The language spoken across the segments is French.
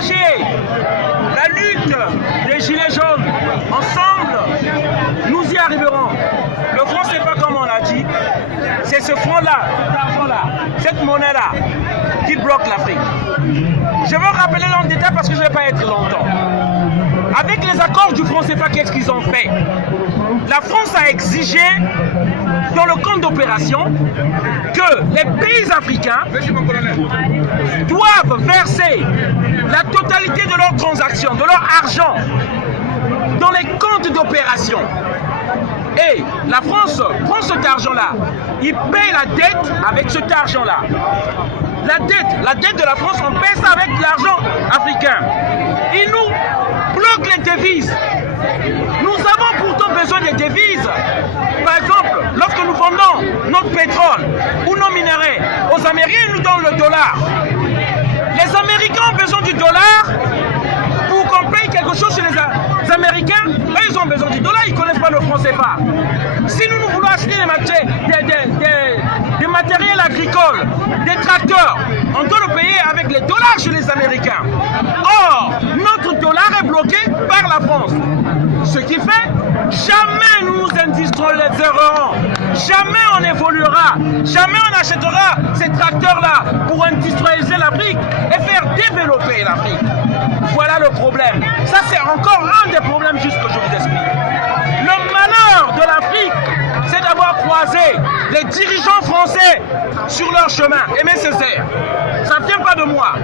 encourager la lutte des Gilets jaunes. Ensemble, nous y arriverons. Le franc CFA, comme on l'a dit, c'est ce franc-là, cet argent-là, cette monnaie-là qui bloque l'Afrique. Je veux rappeler dans le détail parce que je ne vais pas être longtemps. Avec les accords du franc CFA, qu'est-ce qu'ils ont fait? La France a exigé dans le compte d'opération que les pays africains doivent verser la totalité de leurs transactions, de leur argent dans les comptes d'opération. Et la France prend cet argent-là, il paye la dette avec cet argent-là. La dette de la France, on paye ça avec l'argent africain. Il nous bloque les devises. Nous avons pourtant besoin des devises. Par exemple, lorsque nous vendons notre pétrole ou nos minéraux aux Américains, ils nous donnent le dollar. Les Américains ont besoin du dollar pour qu'on paye quelque chose chez les Américains. Eux, ils ont besoin du dollar, ils ne connaissent pas le franc CFA. Si nous voulons acheter des matériels agricoles, des tracteurs, on doit le payer avec les dollars chez les Américains. Or, notre dollar est bloqué par la France. Ce qui fait, jamais nous nous industrialiserons, jamais on évoluera, jamais on achètera ces tracteurs-là pour industrialiser l'Afrique et faire développer l'Afrique. Voilà le problème. Ça, c'est encore un des problèmes juste que je vous explique. Le malheur de l'Afrique, c'est d'avoir croisé les dirigeants français sur leur chemin. Aimé Césaire, ça ne vient pas de moi.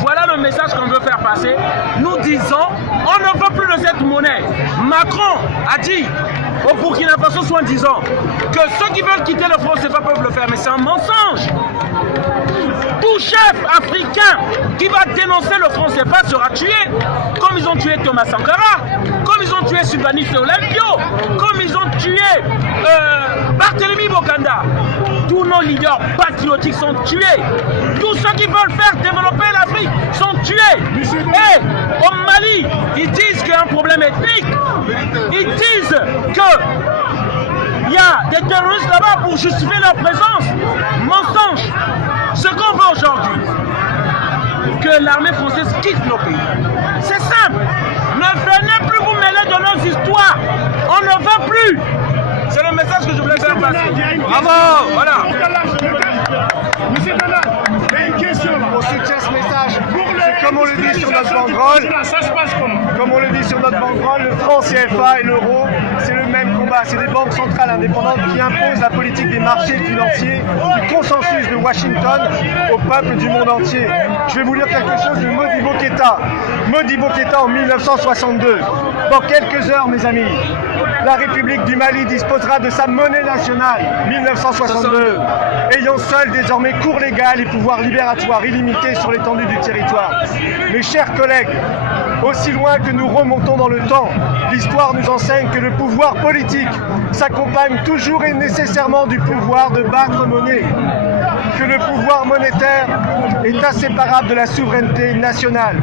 Voilà le message qu'on veut faire passer. Nous disons, on ne veut plus de cette monnaie. Macron a dit au Burkina Faso, soi-disant, que ceux qui veulent quitter le franc CFA peuvent le faire. Mais c'est un mensonge. Tout chef africain qui va dénoncer le franc CFA sera tué, comme ils ont tué Thomas Sankara, comme ils ont tué Sylvanus Olympio, comme ils ont tué Barthélemy Bokanda. Tous nos leaders patriotiques sont tués. Tous ceux qui veulent faire développer l'Afrique sont tués. Et au Mali, ils disent qu'il y a un problème ethnique. Ils disent qu'il y a des terroristes là-bas pour justifier leur présence. Mensonge. Ce qu'on veut aujourd'hui, que l'armée française quitte nos pays. C'est simple. Ne venez plus vous mêler de nos histoires. On ne veut plus. C'est le message que je voulais faire passer. Bravo. Voilà. Monsieur Donald, il y a une question là. On soutient ce message. Comme on le dit sur notre banderole, comme on le dit sur notre banderole, le franc CFA et l'euro, c'est le même combat. C'est des banques centrales indépendantes qui imposent la politique des marchés financiers, du consensus de Washington au peuple du monde entier. Je vais vous lire quelque chose de Modibo Keïta. Modibo Keïta en 1962. Dans quelques heures, mes amis, la République du Mali disposera de sa monnaie nationale, 1962, ayant seule désormais cours légal et pouvoir libératoire illimité sur l'étendue du territoire. Mes chers collègues, aussi loin que nous remontons dans le temps, l'histoire nous enseigne que le pouvoir politique s'accompagne toujours et nécessairement du pouvoir de battre monnaie, que le pouvoir monétaire est inséparable de la souveraineté nationale,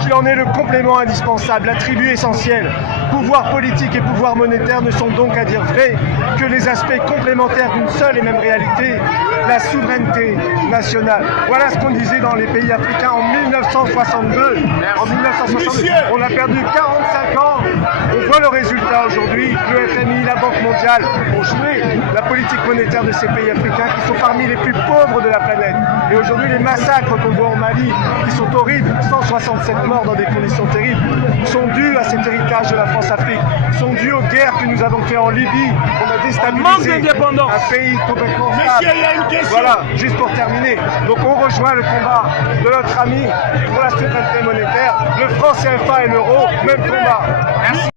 qu'il en est le complément indispensable, l'attribut essentiel. Pouvoir politique et pouvoir monétaire ne sont donc à dire vrai que les aspects complémentaires d'une seule et même réalité, la souveraineté nationale. Voilà ce qu'on disait dans les pays africains en 1962. En 1962, on a perdu 45 ans. On voit le résultat aujourd'hui. Le FMI, la Banque mondiale ont joué la politique monétaire de ces pays africains qui sont parmi les plus pauvres de la planète. Et aujourd'hui, les massacres qu'on voit au Mali, qui sont horribles, 167 morts dans des conditions terribles, sont dus à cet héritage de la France-Afrique, sont dus aux guerres que nous avons fait en Libye. On a déstabilisé un pays complètement stable. Voilà, juste pour terminer. Donc on rejoint le combat de notre ami pour la souveraineté monétaire, le franc CFA et l'euro, même combat. Merci.